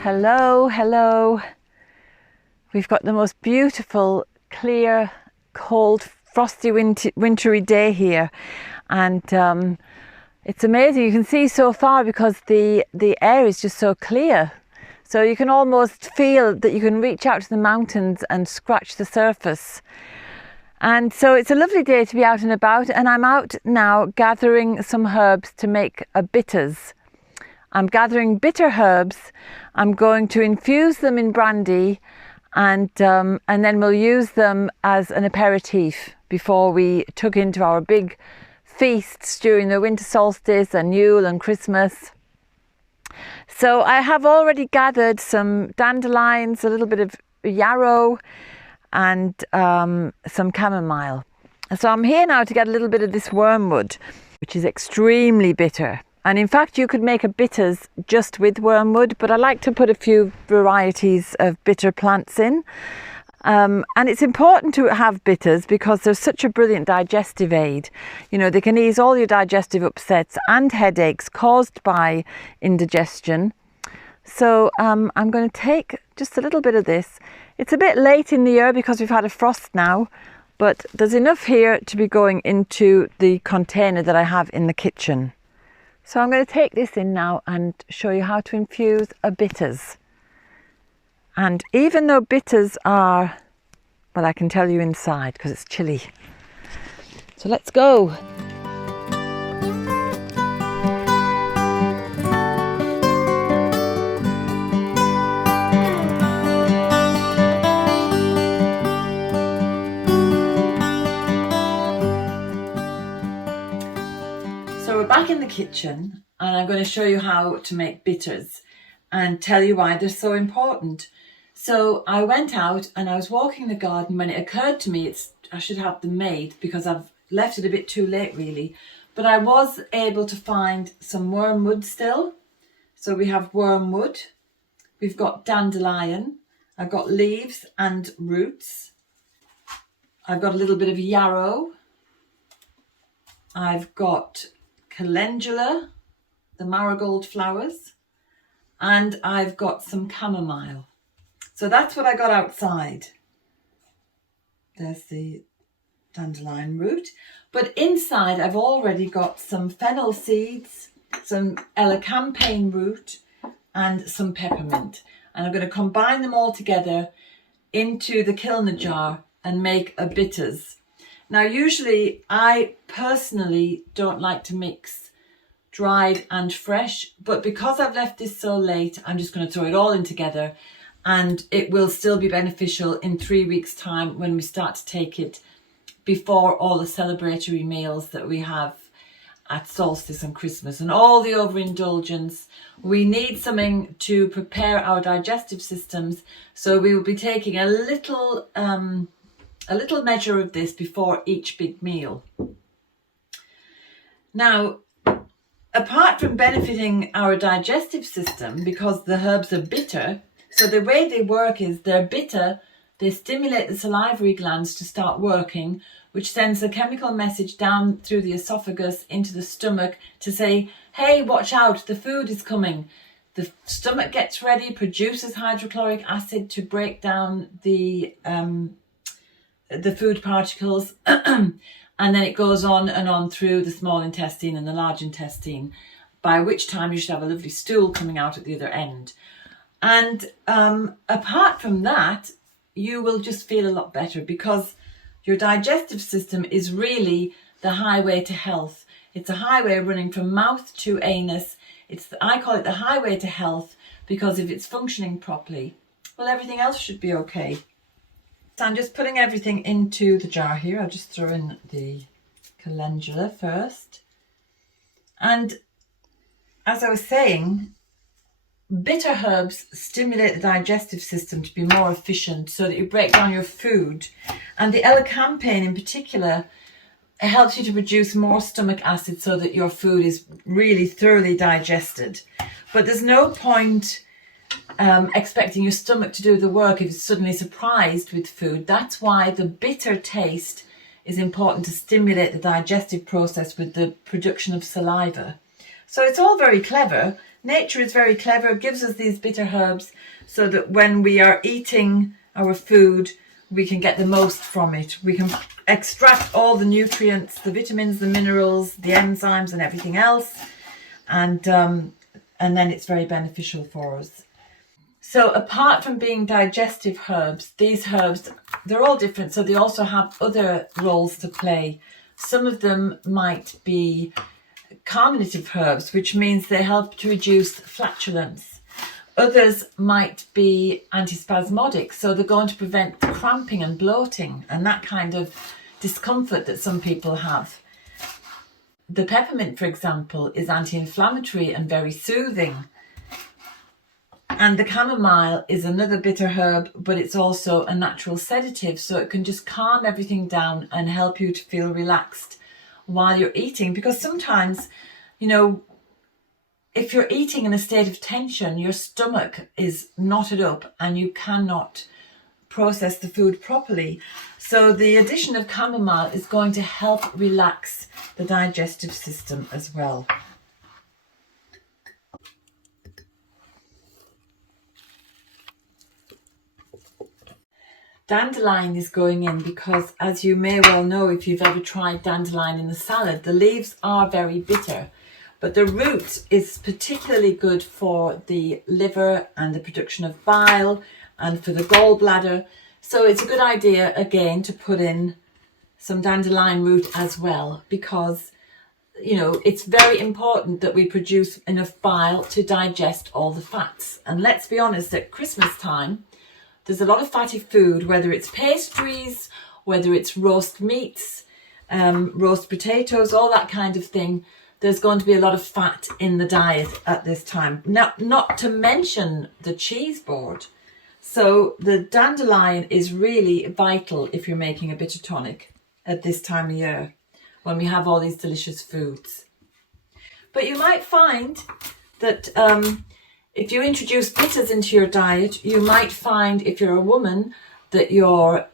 Hello, hello. We've got the most beautiful, clear, cold, frosty, wintry day here, and it's amazing. You can see so far because the air is just so clear. So you can almost feel that you can reach out to the mountains and scratch the surface. And so it's a lovely day to be out and about, and I'm out now gathering some herbs to make a bitters. I'm gathering bitter herbs. I'm going to infuse them in brandy, and then we'll use them as an aperitif before we tuck into our big feasts during the winter solstice and Yule and Christmas. So I have already gathered some dandelions, a little bit of yarrow, and some chamomile. So I'm here now to get a little bit of this wormwood, which is extremely bitter. And in fact, you could make a bitters just with wormwood, but I like to put a few varieties of bitter plants in. And it's important to have bitters because they're such a brilliant digestive aid. You know, they can ease all your digestive upsets and headaches caused by indigestion. So I'm going to take just a little bit of this. It's a bit late in the year because we've had a frost now, but there's enough here to be going into the container that I have in the kitchen. So I'm going to take this in now and show you how to infuse a bitters. And even though bitters are, well, I can tell you inside because it's chilly. So let's go. So we're back in the kitchen and I'm going to show you how to make bitters and tell you why they're so important. So I went out and I was walking the garden when it occurred to me I should have them made because I've left it a bit too late really. But I was able to find some wormwood still. So we have wormwood, we've got dandelion, I've got leaves and roots, I've got a little bit of yarrow, I've got calendula, the marigold flowers, and I've got some chamomile. So that's what I got outside. There's the dandelion root. But inside I've already got some fennel seeds, some elecampane root, and some peppermint. And I'm going to combine them all together into the kilner jar and make a bitters. Now, usually I personally don't like to mix dried and fresh, but because I've left this so late, I'm just going to throw it all in together, and it will still be beneficial in 3 weeks' time when we start to take it before all the celebratory meals that we have at solstice and Christmas and all the overindulgence. We need something to prepare our digestive systems, so we will be taking a little measure of this before each big meal. Now, apart from benefiting our digestive system, because the herbs are bitter, so the way they work is they're bitter, they stimulate the salivary glands to start working, which sends a chemical message down through the esophagus into the stomach to say, hey, watch out, the food is coming. The stomach gets ready, produces hydrochloric acid to break down the food particles, and then it goes on and on through the small intestine and the large intestine, by which time you should have a lovely stool coming out at the other end. And apart from that, you will just feel a lot better because your digestive system is really the highway to health. It's a highway running from mouth to anus. I call it the highway to health because if it's functioning properly, well, everything else should be okay. So I'm just putting everything into the jar here. I'll just throw in the calendula first. And as I was saying, bitter herbs stimulate the digestive system to be more efficient so that you break down your food. And the elecampane in particular helps you to produce more stomach acid so that your food is really thoroughly digested. But there's no point expecting your stomach to do the work if it's suddenly surprised with food. That's why the bitter taste is important to stimulate the digestive process with the production of saliva. So it's all very clever. Nature is very clever, gives us these bitter herbs so that when we are eating our food, we can get the most from it. We can extract all the nutrients, the vitamins, the minerals, the enzymes and everything else. And then it's very beneficial for us. So apart from being digestive herbs, these herbs, they're all different. So they also have other roles to play. Some of them might be carminative herbs, which means they help to reduce flatulence. Others might be antispasmodic, so they're going to prevent cramping and bloating and that kind of discomfort that some people have. The peppermint, for example, is anti-inflammatory and very soothing. And the chamomile is another bitter herb, but it's also a natural sedative, so it can just calm everything down and help you to feel relaxed while you're eating. Because sometimes, you know, if you're eating in a state of tension, your stomach is knotted up and you cannot process the food properly. So the addition of chamomile is going to help relax the digestive system as well. Dandelion is going in because, as you may well know if you've ever tried dandelion in a salad, the leaves are very bitter, but the root is particularly good for the liver and the production of bile and for the gallbladder. So it's a good idea again to put in some dandelion root as well, because you know it's very important that we produce enough bile to digest all the fats. And let's be honest, at Christmas time there's a lot of fatty food, whether it's pastries, whether it's roast meats, roast potatoes, all that kind of thing. There's going to be a lot of fat in the diet at this time. Now, not to mention the cheese board. So the dandelion is really vital if you're making a bitter tonic at this time of year when we have all these delicious foods. But you might find that if you introduce bitters into your diet, you might find, if you're a woman, that your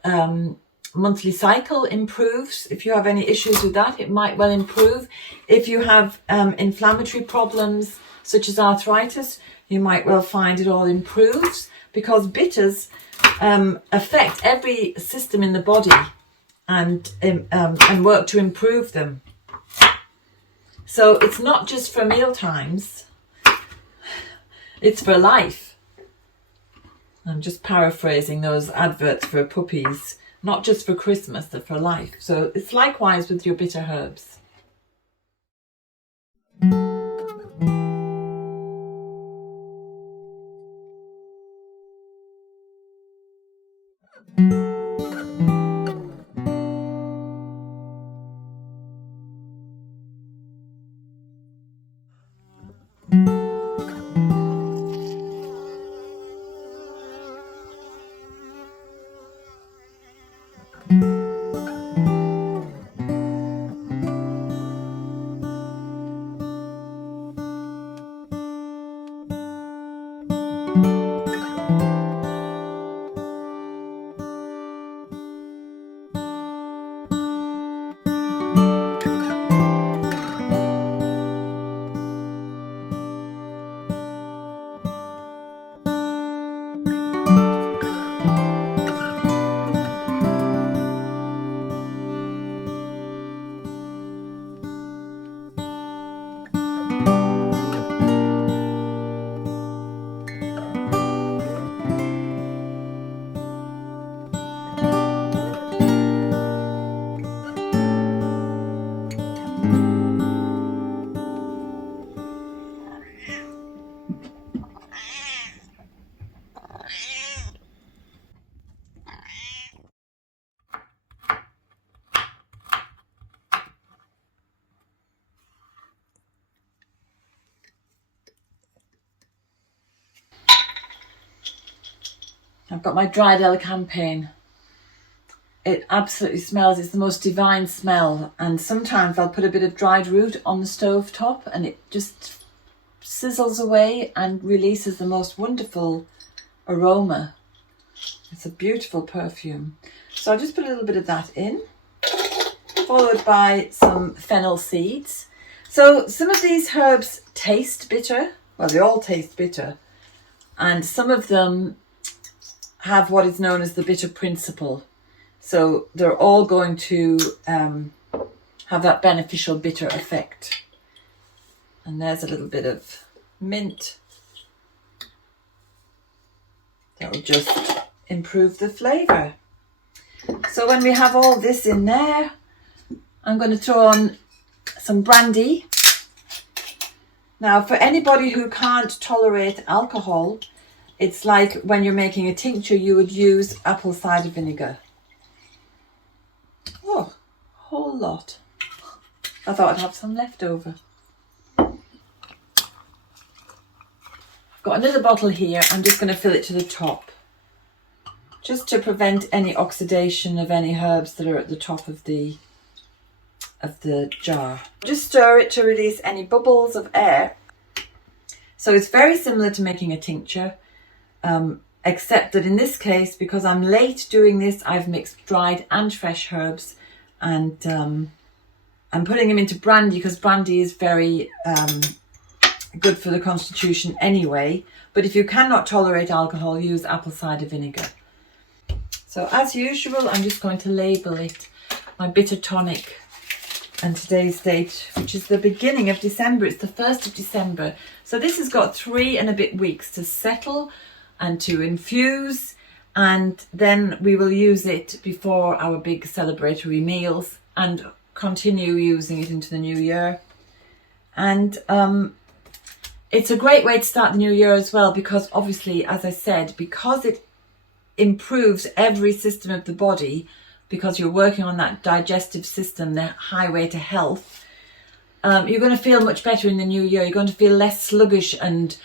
monthly cycle improves. If you have any issues with that, it might well improve. If you have inflammatory problems such as arthritis, you might well find it all improves, because bitters affect every system in the body and work to improve them. So it's not just for meal times, it's for life. I'm just paraphrasing those adverts for puppies. Not just for Christmas, but for life. So it's likewise with your bitter herbs. I've got my dried elecampane. It absolutely smells, it's the most divine smell, and sometimes I'll put a bit of dried root on the stove top and it just sizzles away and releases the most wonderful aroma. It's a beautiful perfume. So I'll just put a little bit of that in, followed by some fennel seeds. So some of these herbs taste bitter. Well, they all taste bitter, and some of them have what is known as the bitter principle. So they're all going to have that beneficial bitter effect. And there's a little bit of mint. That will just improve the flavour. So when we have all this in there, I'm going to throw on some brandy. Now, for anybody who can't tolerate alcohol, it's like when you're making a tincture, you would use apple cider vinegar. Oh, a whole lot. I thought I'd have some left over. I've got another bottle here. I'm just going to fill it to the top, just to prevent any oxidation of any herbs that are at the top of the jar. Just stir it to release any bubbles of air. So it's very similar to making a tincture, except that in this case, because I'm late doing this, I've mixed dried and fresh herbs, and I'm putting them into brandy because brandy is very good for the constitution anyway. But if you cannot tolerate alcohol, use apple cider vinegar. So as usual, I'm just going to label it my bitter tonic, and today's date, which is the beginning of December. It's the 1st of December. So this has got 3 and a bit weeks to settle and to infuse, and then we will use it before our big celebratory meals and continue using it into the new year. And it's a great way to start the new year as well, because obviously, as I said, because it improves every system of the body, because you're working on that digestive system, the highway to health, you're going to feel much better in the new year. You're going to feel less sluggish, and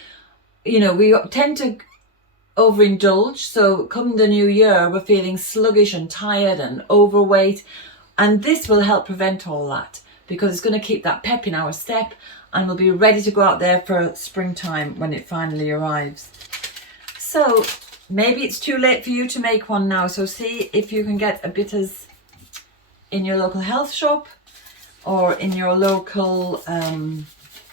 we tend to overindulge. So come the new year, we're feeling sluggish and tired and overweight, and this will help prevent all that, because it's going to keep that pep in our step, and we'll be ready to go out there for springtime when it finally arrives. So maybe it's too late for you to make one now, so see if you can get a Bitters in your local health shop or in your local,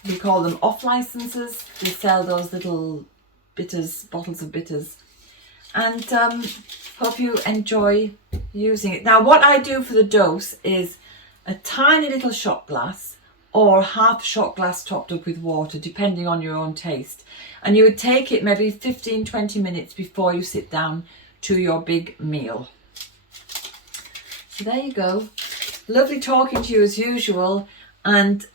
we call them off licenses. They sell those little bitters, bottles of bitters. And hope you enjoy using it. Now, what I do for the dose is a tiny little shot glass or half shot glass topped up with water, depending on your own taste. And you would take it maybe 15-20 minutes before you sit down to your big meal. So there you go. Lovely talking to you as usual. And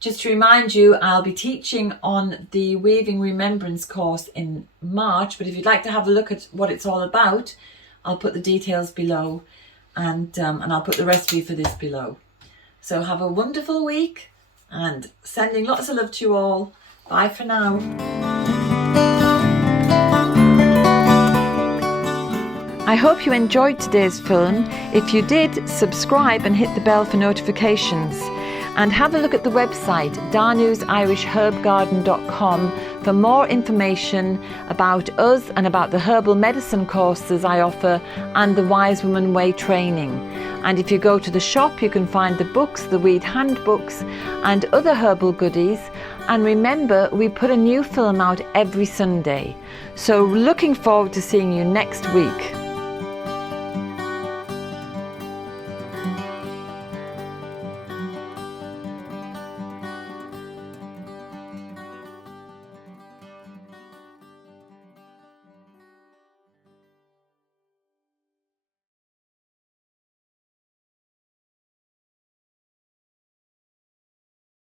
just to remind you, I'll be teaching on the Weaving Remembrance course in March. But if you'd like to have a look at what it's all about, I'll put the details below, and I'll put the recipe for this below. So have a wonderful week, and sending lots of love to you all. Bye for now. I hope you enjoyed today's film. If you did, subscribe and hit the bell for notifications. And have a look at the website danusirishherbgarden.com for more information about us and about the herbal medicine courses I offer and the Wise Woman Way training. And if you go to the shop, you can find the books, the weed handbooks and other herbal goodies. And remember, we put a new film out every Sunday. So looking forward to seeing you next week.